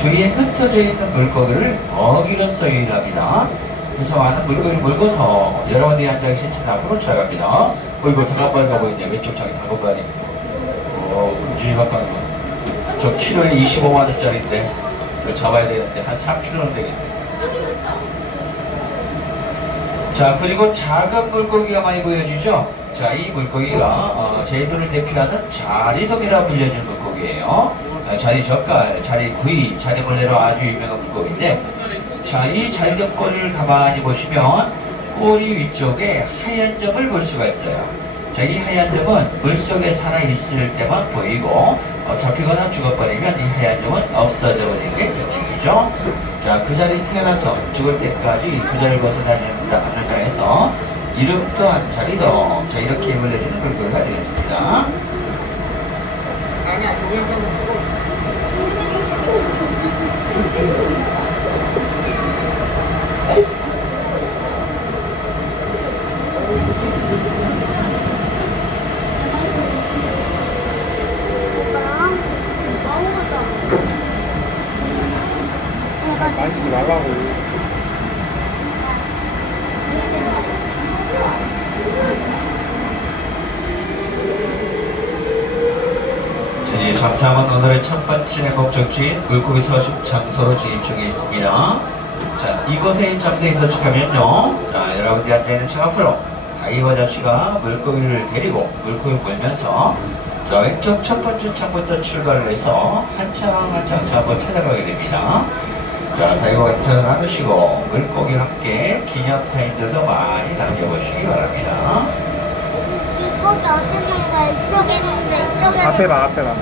주위에 흩어져 있는 물고기를 먹이로써 유인합니다. 그래서 많은 물고기를 물고서 여러분들이 앉아 계신 차 앞으로 쳐갑니다. 어이구 다가빠가 보이네. 왼쪽 장이 다가빠니. 오, 금준이 바꿔는 저 키로에 25만 원짜리인데 이거 잡아야 되는데 한 3kg는 되겠네. 자 그리고 작은 물고기가 많이 보여지죠? 자 이 물고기가 어, 제주를 대표하는 자리돔이라 불려진 물고기예요. 어, 자리 젓갈, 자리 구이, 자리 벌레로 아주 유명한 물고기인데 자 이 자리돔 꼬리를 가만히 보시면 꼬리 위쪽에 하얀 점을 볼 수가 있어요. 자 이 하얀 점은 물속에 살아있을 때만 보이고 어, 잡히거나 죽어버리면 이 하얀 점은 없어져 버리는 게 특징이죠. 자, 그 자리에 태어나서 죽을 때까지 그 자리를 벗어나는다 않는다 해서 이름 또한 자리도 자 이렇게 불려주는 물고기가 되겠습니다. 아니야, 동영상 만지지 말라고. 자, 이제 잠수함은 오늘의 첫 번째 목적지인 물고기 서식 장소로 진입 중에 있습니다. 자, 이곳에 잠수에 도착하면요. 자, 여러분들이 앉아있는 차 앞으로 다이버 아저씨가 물고기를 데리고 물고기 몰면서 자, 왼쪽 첫 번째 창부터 출발을 해서 한참 차 한번 찾아가게 됩니다. 자, 다이버 같은 나누시고 물고기와 함께 기념 사인들도 많이 남겨보시기 바랍니다. 이거 어쩌면 이쪽에 있는데 이쪽에 앞에 봐, 앞에 봐.